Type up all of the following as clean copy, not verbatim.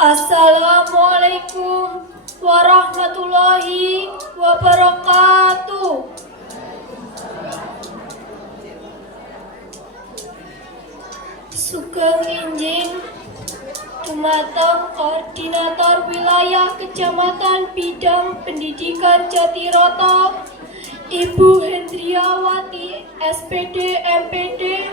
Assalamualaikum warahmatullahi wabarakatuh. Sugeng Injing dumateng Koordinator Wilayah Kecamatan Bidang Pendidikan Jatiroto, Ibu Hendriawati SPD MPD,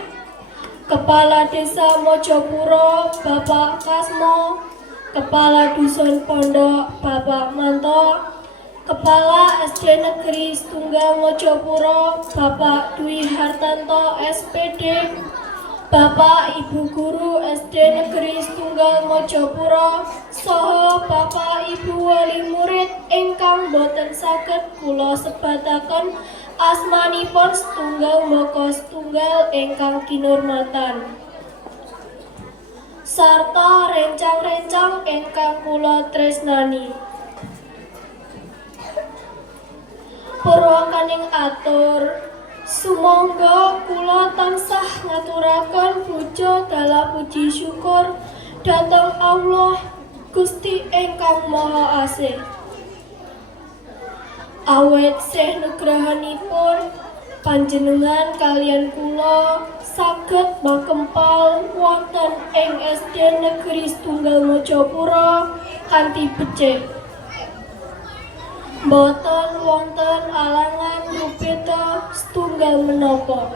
Kepala Desa Mojopuro Bapak Kasmo, Kepala Dusun Pondok Bapak Manto, Kepala SD Negeri Setunggal Mojopuro Bapak Dwi Hartanto SPD, Bapak Ibu Guru SD Negeri Setunggal Mojopuro saha Bapak Ibu Wali Murid ingkang boten saged kula sebataken asmanipun setunggal moko setunggal ingkang kinurmatan sarta rencang-rencang ingkang kula tresnani. Purwakaning atur, sumangga kula tansah ngaturaken puja dala puji syukur dhateng Allah Gusti ingkang Maha Asih. Awet sih nugrahanipun panjenengan kaliyan kula saged makempal wonten ing SD Negeri Setunggal Mojopuro kanthi becik. Boten wonten alangan rupita setunggal menapa.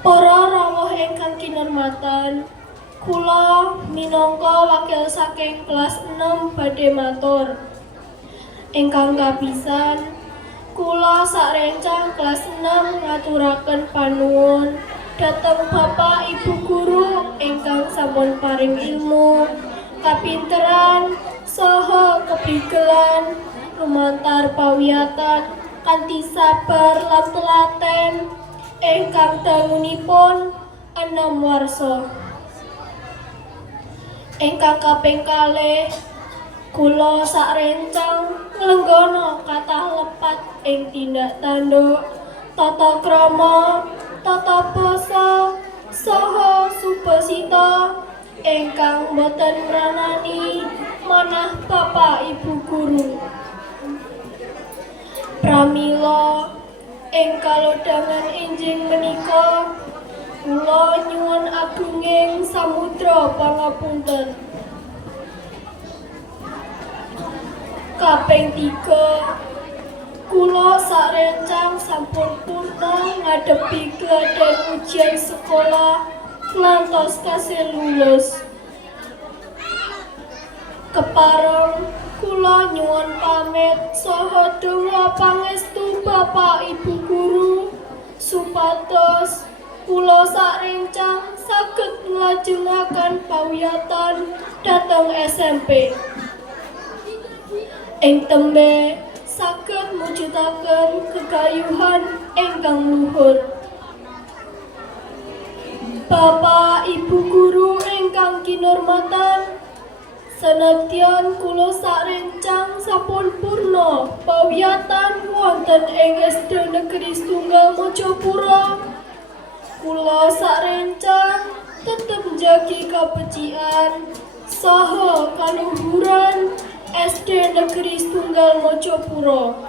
Para rawuh ingkang kinurmatan, kula minangka wakil saking kelas 6 badhe matur. Ingkang kapisan, kula sarencang kelas 6 ngaturaken panuwun dhateng Bapak Ibu Guru ingkang sampun paring ilmu, kapinteran, saha keprigelan lumantar pawiyatan kanthi sabar lan telaten ingkang dangunipun 6 warsa. Ingkang kaping kalih, kula sarencang nglenggana kathah lepat ing tindak tanduk, tata krama, tata basa, saha supasita ingkang boten mranani manah Bapak Ibu Guru. Pramila ing kalodhangan enjing menika kula nyuwun agunging samudra pangapunten. Kaping 3, kula sarencang sampun purna ngadepi gladhen ujian sekolah ngantos kasil lulus. Kepareng kula nyuwun pamit saha donga pangestu Bapak Ibu Guru supados kula sarencang saged nglajengaken pawiyatan dhateng SMP. Ing tembe saged mujudaken gegayuhan ingkang luhur. Bapak Ibu Guru ingkang kinurmatan, senadyan kula sarencang sampun purna pawiyatan wonten ing SD Negeri Setunggal Mojopuro, kula sarencang tetep njagi kabecikan saha kaluhuran SD Negeri Setunggal Mojopuro.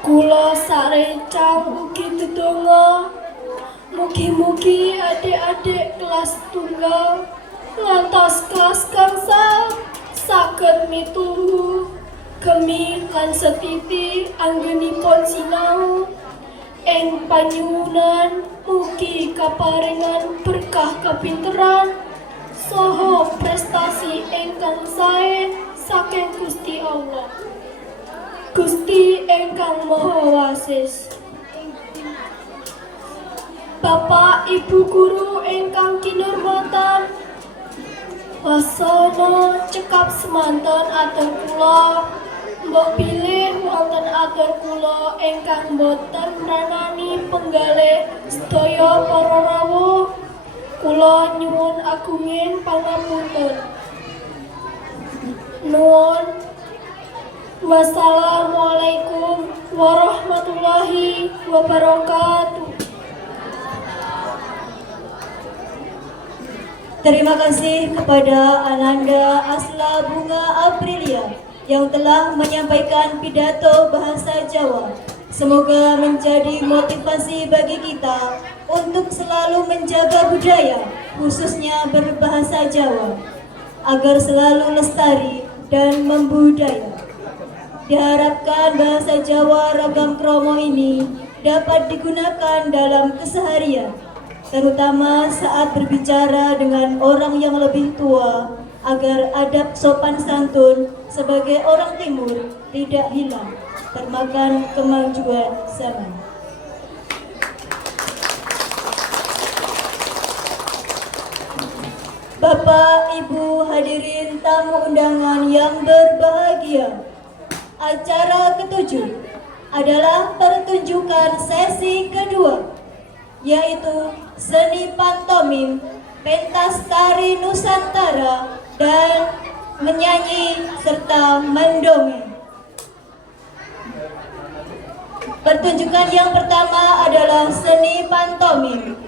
Kula sarencang ugi ndedonga mugi-mugi adik-adik kelas tunggal ngantos kelas gangsal saged mituhu gemi lan setiti anggenipun sinau ing panyuwunan mugi kaparingan berkah kapinteran saha prestasi ingkang sae saking Gusti Allah, Gusti ingkang Maha Wasis. Bapak Ibu Guru ingkang kinurmatan, wasana cekap semanten atur kula mbok bilih wonten atur kula ingkang boten mranani penggalih sedaya para rawuh, kula nyuwun agunging pangapunten. Nuwun. Wassalamualaikum warahmatullahi wabarakatuh. Terima kasih kepada Ananda Asla Bunga Aprilia yang telah menyampaikan pidato bahasa Jawa. Semoga menjadi motivasi bagi kita untuk selalu menjaga budaya, khususnya berbahasa Jawa, agar selalu lestari dan membudaya. Diharapkan bahasa Jawa Ragam Kromo ini dapat digunakan dalam keseharian, terutama saat berbicara dengan orang yang lebih tua, agar adab sopan santun sebagai orang timur tidak hilang termakan kemajuan zaman. Bapak, Ibu, hadirin tamu undangan yang berbahagia, acara ketujuh adalah pertunjukan sesi kedua, yaitu seni pantomim, pentas tari Nusantara, dan menyanyi serta mendongeng. Pertunjukan yang pertama adalah seni pantomim.